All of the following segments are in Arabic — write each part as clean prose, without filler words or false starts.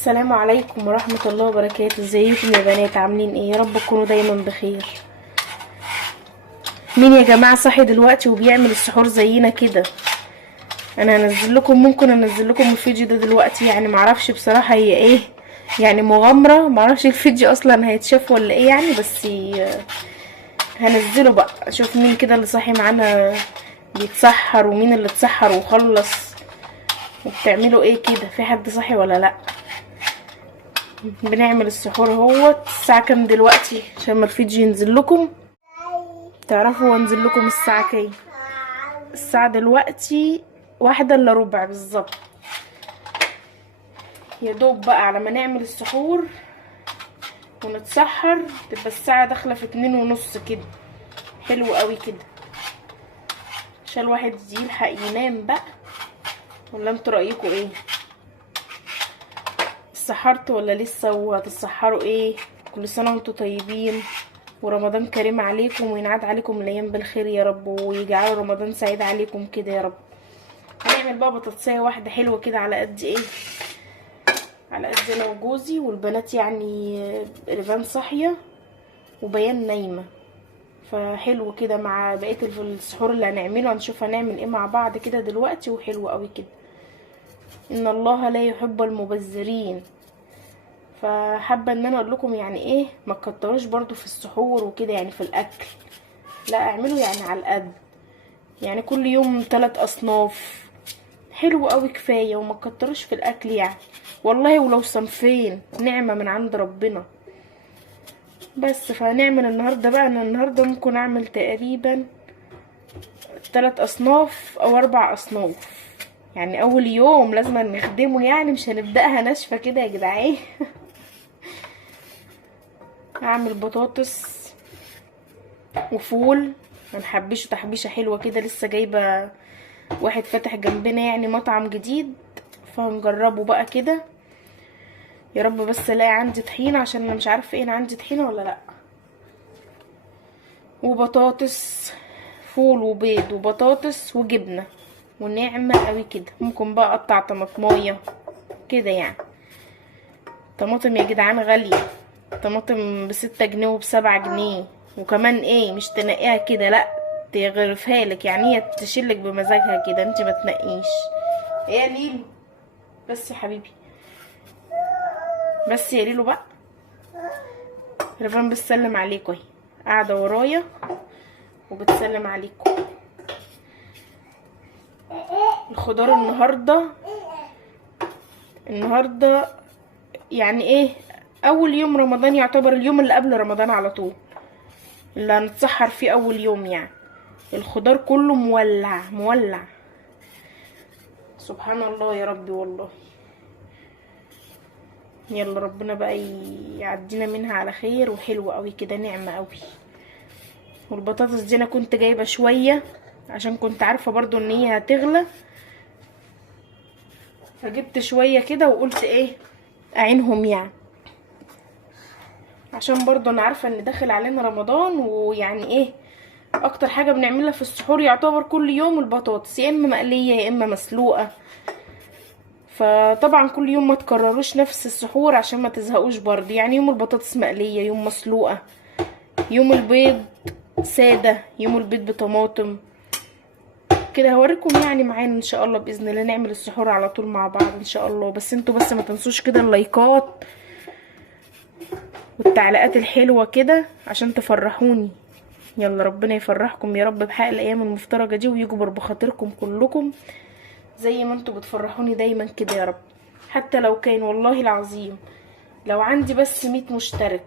السلام عليكم ورحمة الله وبركاته. ازيكم يا بنات؟ عاملين ايه؟ يا رب تكونوا دايما بخير. مين يا جماعة صاحي دلوقتي وبيعمل السحور زينا كده؟ انا ممكن انزل لكم الفيديو ده دلوقتي، يعني معرفش بصراحة هي ايه، يعني مغامرة، معرفش الفيديو اصلا هيتشاف ولا ايه يعني، بس هنزله بقى اشوف مين كده اللي صاحي معانا بيتسحر ومين اللي اتسحر وخلص، وبتعملوا ايه كده؟ في حد صاحي ولا لا؟ بنعمل السحور اهوت. الساعة كام دلوقتي عشان ما الفيديو ينزل لكم تعرفوا وانزل لكم الساعة كام؟ الساعة دلوقتي 1:45 بالظبط. يا دوب بقى على ما نعمل السحور ونتسحر تبقى الساعة داخلة في 2:30 كده. حلو قوي كده عشان الواحد يلحق ينام بقى. ولا انتوا رأيكم ايه؟ سحرت ولا لسه؟ وهتتسحروا ايه؟ كل سنة وانتوا طيبين ورمضان كريم عليكم، وينعاد عليكم الايام بالخير يا رب، ويجعل رمضان سعيد عليكم كده يا رب. هنعمل بقى بطاطسية واحدة حلوة كده على قد ايه، على قد انا وجوزي والبنات، يعني ريفان صاحية وبيان نايمة، فحلو كده مع بقية السحور اللي هنعمله. هنشوف هنعمل ايه مع بعض كده دلوقتي، وحلو قوي كده. ان الله لا يحب المبذرين. فحابه ان انا اقول لكم يعني ايه، ما تكتروش برضو في السحور وكده، يعني في الاكل لا، اعملوا يعني على القد، يعني كل يوم 3 اصناف حلو قوي كفايه، وما تكتروش في الاكل يعني، والله ولو صنفين نعمه من عند ربنا. بس فهنعمل النهارده بقى، انا النهارده ممكن اعمل تقريبا 3 اصناف او 4 اصناف، يعني اول يوم لازم نخدمه، يعني مش هنبداها ناشفه كده يا جدعان. هعمل بطاطس وفول، هنحبشه تحبيشه حلوه كده، لسه جايبه واحد فاتح جنبنا يعني مطعم جديد، فهنجربه بقى كده. يا رب بس الاقي عندي طحينه، عشان انا مش عارفه ايه، انا عندي طحينه ولا لا. وبطاطس، فول وبيض وبطاطس وجبنه، ونعمه قوي كده. ممكن بقى اقطع طماطمايه كده يعني. طماطم يا جدعان غاليه، طماطم ب6 جنيه وب7 جنيه، وكمان ايه مش تنقيها كده، لا تغرفها لك، يعني هي تشيلك بمزاجها كده، انت ما تنقيش. ايه يا ليلو؟ بس يا حبيبي، بس يا ليلو بقى. ريفان بتسلم عليكم اهي، قاعده ورايا وبتسلم عليكم. الخضار النهارده يعني ايه، اول يوم رمضان، يعتبر اليوم اللي قبل رمضان على طول، اللي هنتسحر فيه اول يوم يعني. الخضار كله مولع مولع، سبحان الله يا ربي والله. يلا ربنا بقى يعدينا منها على خير، وحلوة قوي كده، نعمة قوي. والبطاطس دي انا كنت جايبة شوية عشان كنت عارفة برضو ان هي هتغلى، فجبت شوية كده وقلت ايه اعينهم يعني، عشان برضو انا عارفة ان داخل علينا رمضان، ويعني ايه اكتر حاجة بنعملها في السحور يعتبر كل يوم البطاطس، يا اما مقلية يا اما مسلوقة. فطبعا كل يوم ما تكرروش نفس السحور عشان ما تزهقوش برضه، يعني يوم البطاطس مقلية، يوم مسلوقة، يوم البيض سادة، يوم البيض بطماطم كده. هوريكم يعني معانا ان شاء الله باذن الله نعمل السحور على طول مع بعض ان شاء الله. بس انتوا بس ما تنسوش كده اللايكات والتعليقات الحلوة كده عشان تفرحوني. يلا ربنا يفرحكم يا رب بحق الايام المفترجة دي، ويجبر بخاطركم كلكم زي ما انتوا بتفرحوني دايما كده يا رب. حتى لو كان والله العظيم لو عندي بس 100 مشترك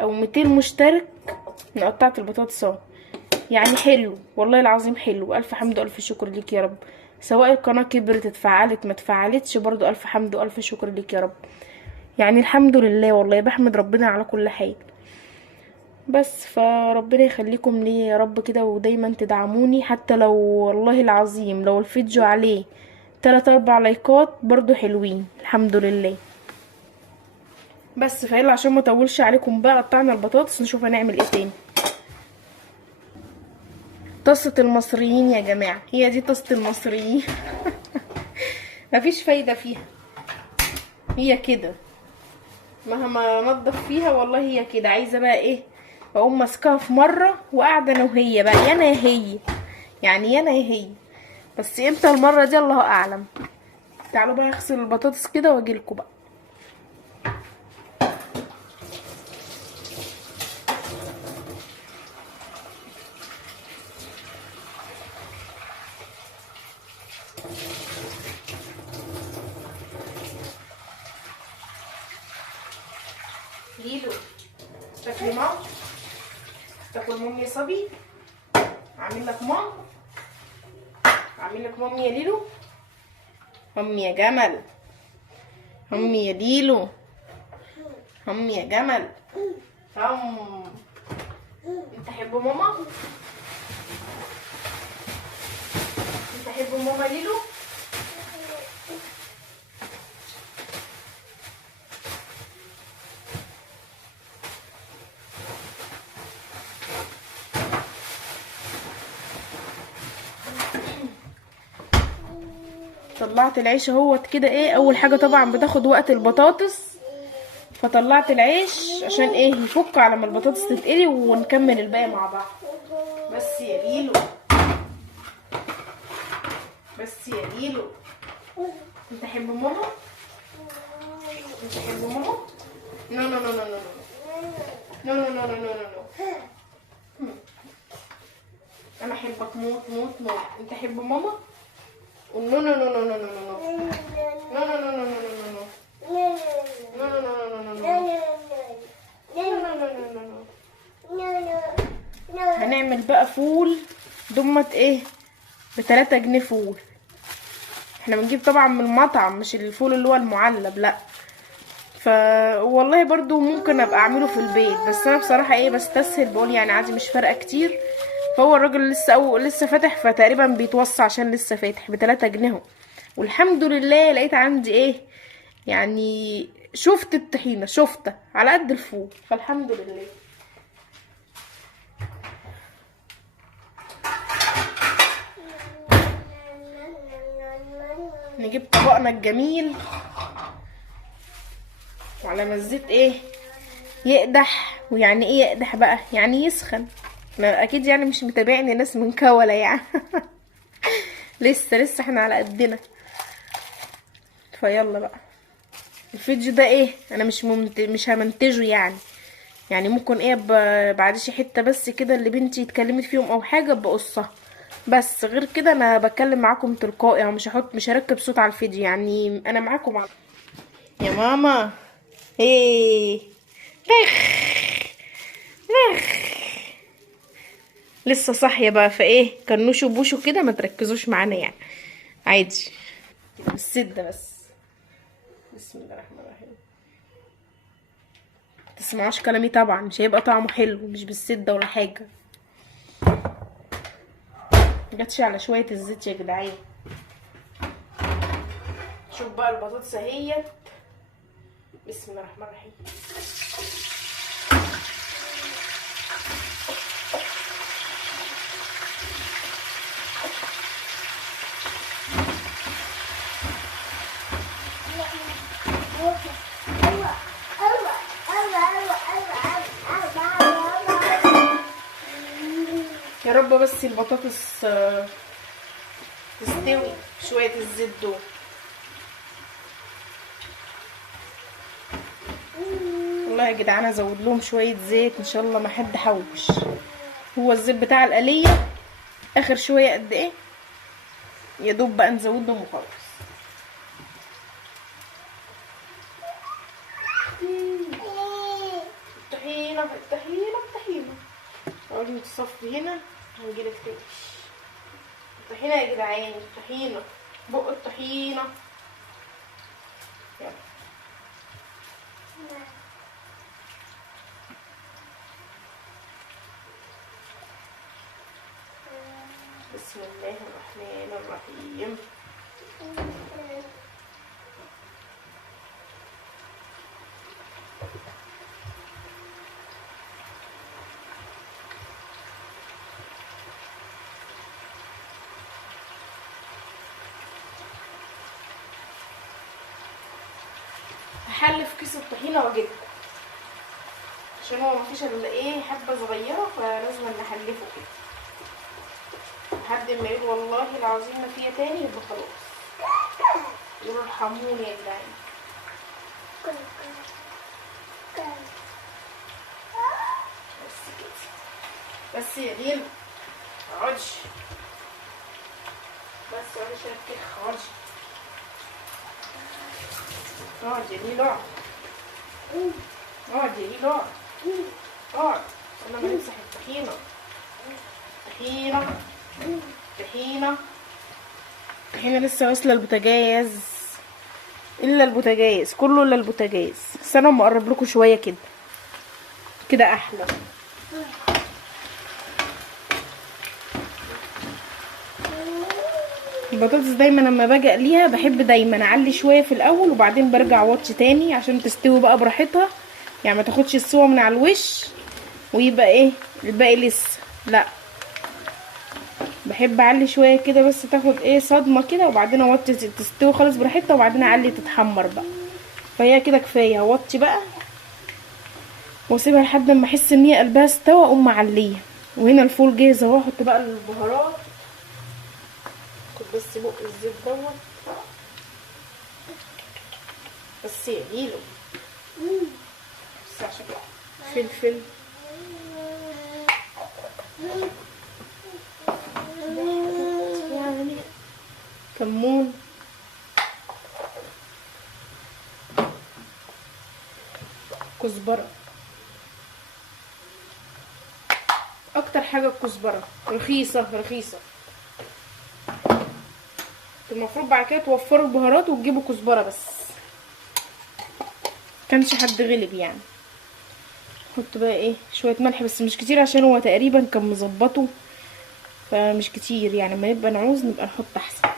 او 200 مشترك، انا قطعت البطاطس اهو، يعني حلو والله العظيم حلو. الف حمد والف شكر ليك يا رب، سواء القناة كبرت اتفعلت ما اتفعلتش، برضو الف حمد والف شكر ليك يا رب. يعني الحمد لله والله، بحمد ربنا على كل حال. بس فربنا يخليكم لي يا رب كده، ودايما تدعموني، حتى لو والله العظيم لو الفيديو عليه 3-4 لايكات برضو حلوين الحمد لله. بس فيلا عشان ما اطولش عليكم بقى، قطعنا البطاطس نشوف هنعمل ايه تاني. طاسة المصريين يا جماعة، هي دي طاسة المصريين. مفيش فايدة فيها. هي كده مهما انضف فيها والله هي كده. عايزه بقى ايه؟ اقوم ماسكاها في مره وقاعده انا وهي بقى، يا انا يا هي، يعني يا انا يا هي. بس امتى المره دي الله اعلم. تعالوا بقى اغسل البطاطس كده واجيلكوا بقى. ليلو تاكلي مام؟ تاكل مام يا صبي؟ اعمل لك مام؟ اعمل لك مام يا ليلو؟ مام يا جمل، مام يا ليلو، مام يا جمل. انت تحب ماما؟ انت تحب ماما ليلو؟ طلعت العيش اهوت كده. ايه اول حاجه طبعا بتاخد وقت البطاطس، فطلعت العيش عشان ايه يفك على ما البطاطس تتقلي ونكمل الباقي مع بعض. بس يا ليلو، بس يا ليلو. انت تحب ماما؟ انت تحب ماما؟ نو نو نو نو نو نو نو نو نو نو نو. انا احبك موت موت موت. انت تحب ماما؟ نو نو نو نو نو نو نو نو نو نو نو نو نو. هنعمل بقى فول دمت ايه ب3 جنيه فول. احنا بنجيب طبعا من المطعم، مش الفول اللي هو المعلب، لا. والله برضو ممكن ابقى اعمله في البيت، بس انا بصراحة ايه بستسهل، بقول يعني عادي مش فارقة كتير. فهو الراجل لسه فاتح، فتقريبا بيتوصى عشان لسه فاتح ب3 جنيه. والحمد لله لقيت عندي ايه يعني، شفت الطحينة شفتها على قد الفول، فالحمد لله. نجيب طبقنا الجميل، وعلى ما الزيت ايه يقدح. ويعني ايه يقدح بقى؟ يعني يسخن. ما اكيد يعني مش متابعني ناس من كولا يعني. لسه احنا على قدنا. فيلا بقى. الفيديو ده ايه انا مش همنتجه يعني ممكن ايه بعدش حته بس كده اللي بنتي اتكلمت فيهم او حاجه بقصها، بس غير كده انا بتكلم معاكم تلقائي، او مش هركب صوت على الفيديو، يعني انا معاكم يا ماما. ايه بخ بخ. لسه صاحيه بقى، فايه كنوشوا بوشوا كده، ما تركزوش معانا يعني، عادي بالسده بس. بسم الله الرحمن الرحيم. متسمعوش كلامي طبعا، مش هيبقى طعمه حلو، مش بالسده ولا حاجه. جاتش على شويه الزيت يا جدعان. شوف بقى البطاطس اهيت. بسم الله الرحمن الرحيم. يا رب بس البطاطس تستوي شويه الزيت دول. والله يا جدعان ازود لهم شويه زيت ان شاء الله ما حد حوش. هو الزيت بتاع القليه اخر شويه قد ايه، يا دوب بقى نزود لهم وخلاص. الطحينه الطحينه الطحينه. اقعدي تصفي هنا هنجيلك تاني. الطحينه يا جدعان، الطحينه، بق الطحينه. يلا. بسم الله الرحمن الرحيم. هحلف كيس الطحينه واجيبه، عشان هو مفيش الا ايه حبه صغيره، فلازم نحلفه كده لحد ما يقول والله العظيم ما فيها تاني، يبقى خلاص يقولوا ارحموني يا جدعان. بس كده، بس يا ليل اقعدش، بس اقعدي شويه كده، اقعد يا ليل، اقعد يا ليل، اقعد انا ما نمسح الطحينه. طحينه لسه واصله البوتاجاز، الا البوتاجاز كله الا البوتاجاز. بس انا مقرب لكم شويه كده احلى. البطاطس دايما لما باجي اقليها بحب دايما اعلي شويه في الاول، وبعدين برجع اوطي تاني عشان تستوي بقى براحتها، يعني ما تاخدش السوا من على الوش ويبقى ايه الباقي لسه، لا بحب اعلي شويه كده بس تاخد ايه صدمه كده، وبعدين اوطي تستوي خالص براحتها، وبعدين اعلي تتحمر بقى. فهي كده كفايه، اوطي بقى واسيبها لحد ما احس ان هي قلبها استوى، اقوم معليه. وهنا الفول جاهز اهو، احط بقى البهارات. خد بس بق الزيت دوت بس يقيله، بس عشان فلفل يعني، كمون، كزبره. اكتر حاجه الكزبره رخيصه، المفروض بعد كده توفروا البهارات وتجيبوا كزبره، بس كانش حد غلب يعني. احط بقى ايه شويه ملح بس مش كتير، عشان هو تقريبا كان مظبطه، فمش كتير يعني، ما نبقى نعوز نبقى نحط احسن.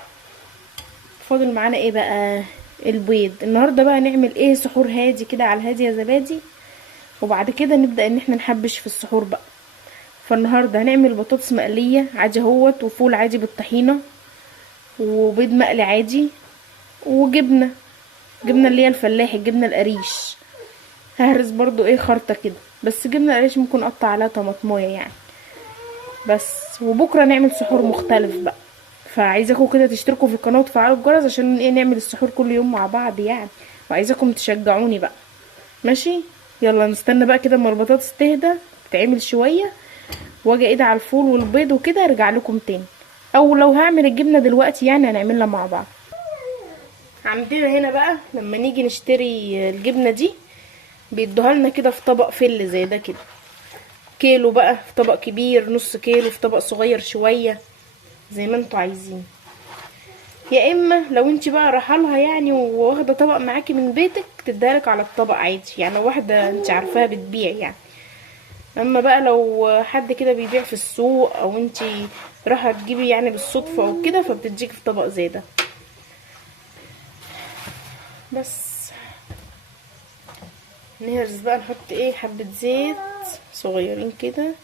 فاضل معانا ايه بقى؟ البيض. النهارده بقى نعمل ايه سحور هادي كده على الهادي يا زبادي، وبعد كده نبدا ان احنا نحبش في السحور بقى. فالنهارده هنعمل بطاطس مقليه عادي اهوت، وفول عادي بالطحينه، وبيض مقلي عادي، وجبنه اللي هي الفلاحي، الجبنه القريش. ههرس برضو ايه خرطه كده، بس جبنه قريش ممكن اقطع عليها طماطمايه يعني بس. وبكره نعمل سحور مختلف بقى، فعايزاكم كده تشتركوا في القناه وتفعلوا الجرس عشان ايه نعمل السحور كل يوم مع بعض يعني، وعايزاكم تشجعوني بقى ماشي. يلا نستنى بقى كده اما البطاطس تهدى تتعمل شويه، واجي ايد على الفول والبيض وكده ارجع لكم تاني. او لو هعمل الجبنه دلوقتي يعني هنعملها مع بعض. عندنا هنا بقى لما نيجي نشتري الجبنه دي بيدوها لنا كده في طبق فل زي ده كده، كيلو بقى في طبق كبير، نص كيلو في طبق صغير شويه، زي ما انتوا عايزين. يا اما لو انت بقى راحلها يعني واخده طبق معاكي من بيتك تديهالك على الطبق عادي، يعني واحده انت عارفاها بتبيع يعني. اما بقى لو حد كده بيبيع في السوق، او انت رايحه تجيبي يعني بالصدفه او كده، فبتديكي في طبق زي ده بس. نهرس بقى، نحط ايه حبه زيت صغيرين كده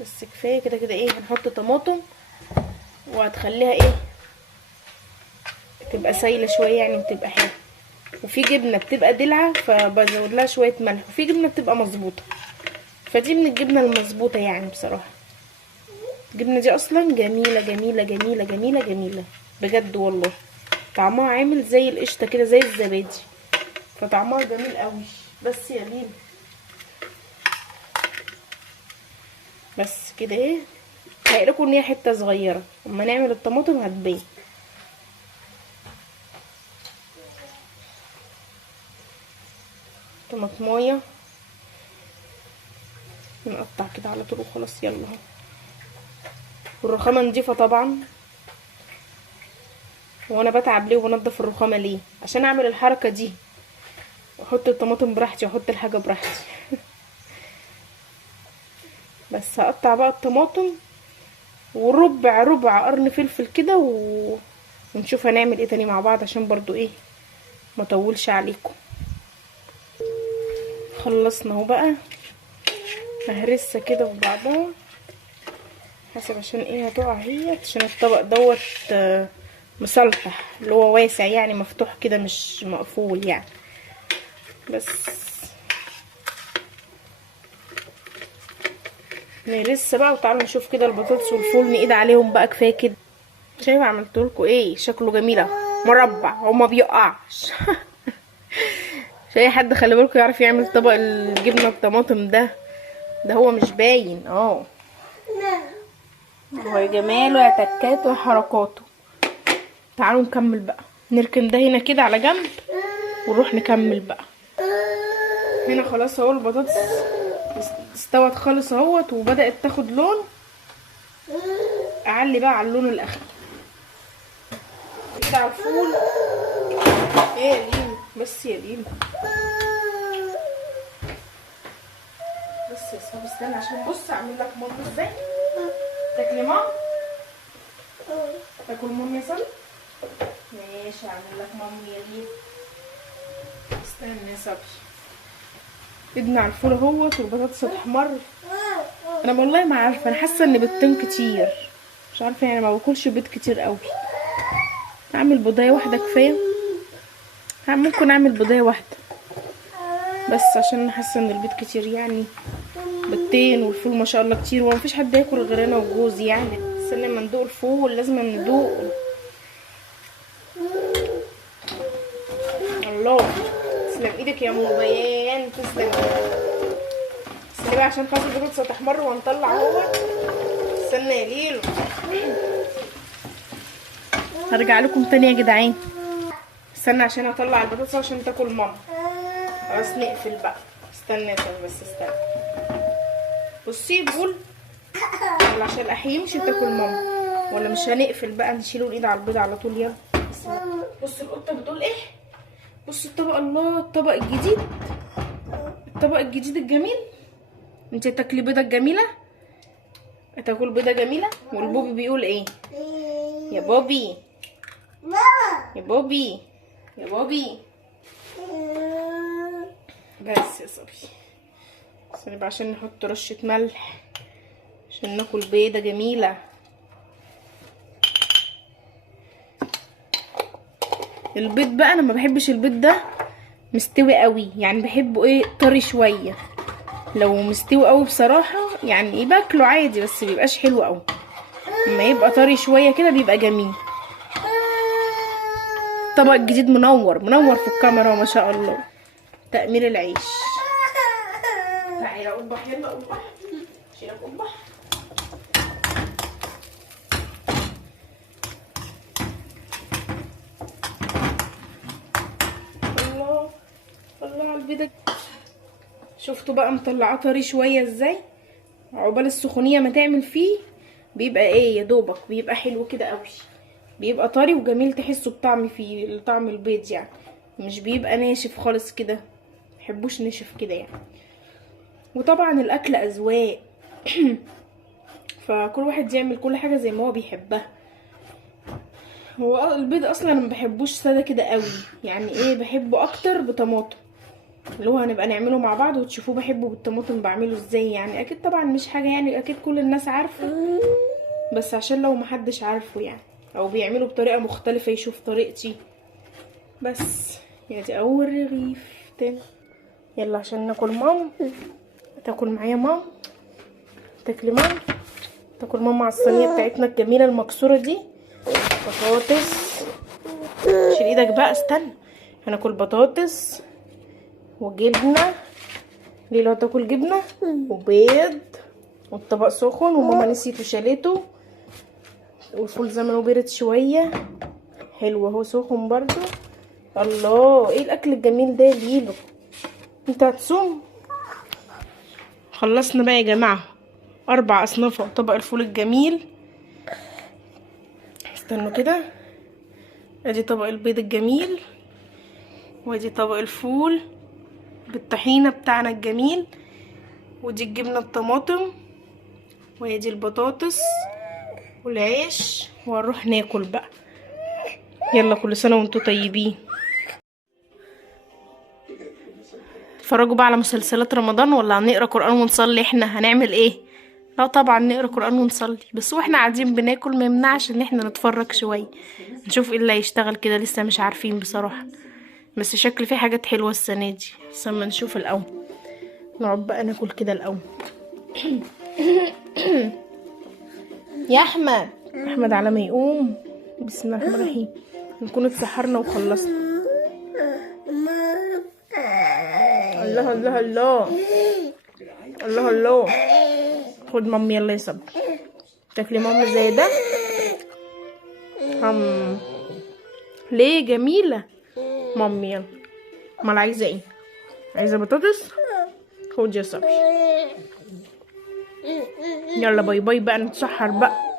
بس كفايه كده كده. ايه هنحط طماطم وهتخليها ايه تبقى سايله شويه يعني، وتبقى حلوه. وفي جبنه بتبقى دلعه فبزود لها شويه ملح، وفي جبنه بتبقى مظبوطه، فدي من الجبنه المظبوطه يعني بصراحه. الجبنه دي اصلا جميله جميله جميله جميله جميله بجد والله، طعمها عامل زي القشطه كده زي الزبادي، فطعمها جميل قوي. بس يا ليل بس كده ايه، هيقلكوا ان هي حته صغيره، اما نعمل الطماطم هتبان. طماطمايه نقطع كده على طول وخلاص. يلا اهو، والرخامه نضيفه طبعا. وانا بتعب ليه وبنضف الرخامه ليه؟ عشان اعمل الحركه دي واحط الطماطم براحتي واحط الحاجه براحتي بس هقطع بقى الطماطم وربع قرن فلفل كده ونشوف هنعمل ايه تاني مع بعض، عشان برضو ايه ما اطولش عليكم. خلصنا اهو بقى، ههرسها كده في بعضها حسب عشان ايه هتقع هي، عشان الطبق دوت مسلطح اللي هو واسع يعني، مفتوح كده مش مقفول يعني. بس لسه بقى. وتعالوا نشوف كده البطاطس والفول نقيد عليهم بقى، كفايه كده. شايفه عملت لكم ايه؟ شكله جميل مربع وما بيقعش. مش اي حد خلي بالكم يعرف يعمل طبق الجبنه الطماطم ده هو مش باين. هو يا جماله يا تكاته يا حركاته. تعالوا نكمل بقى، نركن ده هنا كده على جنب ونروح نكمل بقى. هنا خلاص اهو البطاطس استوت خالص اهوت وبدأت تاخد لون. اعلي بقى على اللون الاخضر كده على الفول. ايه يا ليلو بس يا ليلو، بس يا صاحبي استنى عشان بص اعمل لك ماما ازاي. تاكلي ماما؟ تاكل ماما يا صاحبي؟ ماشي اعمل لك ماما يا ليلو. استنى يا صاحبي. ادنا على الفول اهوت والبطاطس هتحمر. انا والله ما عارفه، انا حاسه ان بيضتين كتير، مش عارفه يعني، ما باكلش بيض كتير قوي. اعمل بيضايه واحده كفايه. ممكن اعمل بيضايه واحده بس عشان انا حاسه ان البيض كتير يعني. بيضتين والفول ما شاء الله كتير، ومفيش حد ياكل غير انا وجوزي يعني. بس لما ندوق الفول لازم ندوق. الله تسلم ايدك يا ام بيان، تسلم. استني بقى عشان خلاص البطاطس هتحمر وهنطلع اهو. استنى يا ليلو، هرجع لكم تاني يا جدعان. استنى عشان اطلع البطاطس عشان تاكل ماما. خلاص نقفل بقى. استنى بس استنى. بصي بقول يلا عشان الاحيمش تاكل ماما، ولا مش هنقفل بقى نشيله الايد على البيض على طول. يلا بص القطه بتقول ايه. بص الطبق، الله الطبق الجديد، الطبق الجديد الجميل. انت تاكلي بيضه جميله، تاكل بيضه جميله. والبوبي بيقول ايه؟ يا بوبي يا بوبي يا بوبي. بس يا صبي استني بقى عشان نحط رشه ملح عشان ناكل بيضه جميله. البيض بقى انا ما بحبش البيض ده مستوي قوي يعني، بحبه ايه طري شويه. لو مستوي قوي بصراحه يعني باكله عادي بس بيبقاش حلو قوي. لما يبقى طري شويه كده بيبقى جميل. الطبق الجديد منور في الكاميرا ما شاء الله. تأمير العيش. تعالى قبح يلا قبح. شيلك قبح. الله الله على البيضة. شفتوا بقى مطلعاه طري شويه ازاي؟ عقبال السخونيه ما تعمل فيه بيبقى ايه يا دوبك، بيبقى حلو كده قوي، بيبقى طري وجميل تحسوا بطعم فيه، طعم البيض يعني، مش بيبقى ناشف خالص كده. محبوش ناشف كده يعني. وطبعا الاكل اذواق. فكل واحد يعمل كل حاجه زي ما هو بيحبها. هو البيض اصلا ما بحبوش ساده كده قوي يعني، ايه بحبه اكتر بطماطم، اللي هو هنبقى نعمله مع بعض وتشوفوه بحبه بالطماطم بعمله ازاي يعني. اكيد طبعا مش حاجه يعني اكيد كل الناس عارفه، بس عشان لو محدش عارفه يعني او بيعمله بطريقه مختلفه يشوف طريقتي بس. يعني دي اول رغيف تاني. يلا عشان ناكل مام. تاكل معايا مام؟ تاكلي مام؟ تاكل ماما على الصينيه بتاعتنا الجميله المكسوره دي. بطاطس. شيل ايدك بقى استنى. هناكل بطاطس وجبنه. ليلى هتاكل جبنه وبيض والطبق سخن وماما نسيت وشالته. والفول زمنه بيرد شويه حلو اهو سخن برضو. الله ايه الاكل الجميل ده يا ليلو، انت هتصوم؟ خلصنا بقى يا جماعه 4 اصناف طبق الفول الجميل. استنوا كده، ادي طبق البيض الجميل، وادي طبق الفول بالطحينه بتاعنا الجميل، ودي الجبنه الطماطم، وادي البطاطس والعيش، وهنروح ناكل بقى. يلا كل سنه وانتم طيبين. اتفرجوا بقى على مسلسلات رمضان ولا هنقرا قران ونصلي؟ احنا هنعمل ايه؟ لا طبعا نقرا قرآن ونصلي، بس واحنا قاعدين بناكل ما يمنعش ان احنا نتفرج شويه، نشوف ايه اللي هيشتغل كده. لسه مش عارفين بصراحه، بس شكل في حاجات حلوه السنه دي. بس اما نشوف الاول، نقعد بقى ناكل كده الاول. يا احمد، احمد على ما يقوم. بسم الله الرحمن الرحيم، نكون اتسحرنا وخلصنا. الله الله الله الله الله. خد مامي يلا يا صبري، تاكلي ماما زي ده. ليه جميلة مامي؟ يلا. امال عايزة ايه؟ عايزة بطاطس؟ خد يا صبري. يلا باي باي بقى، نتسحر بقى.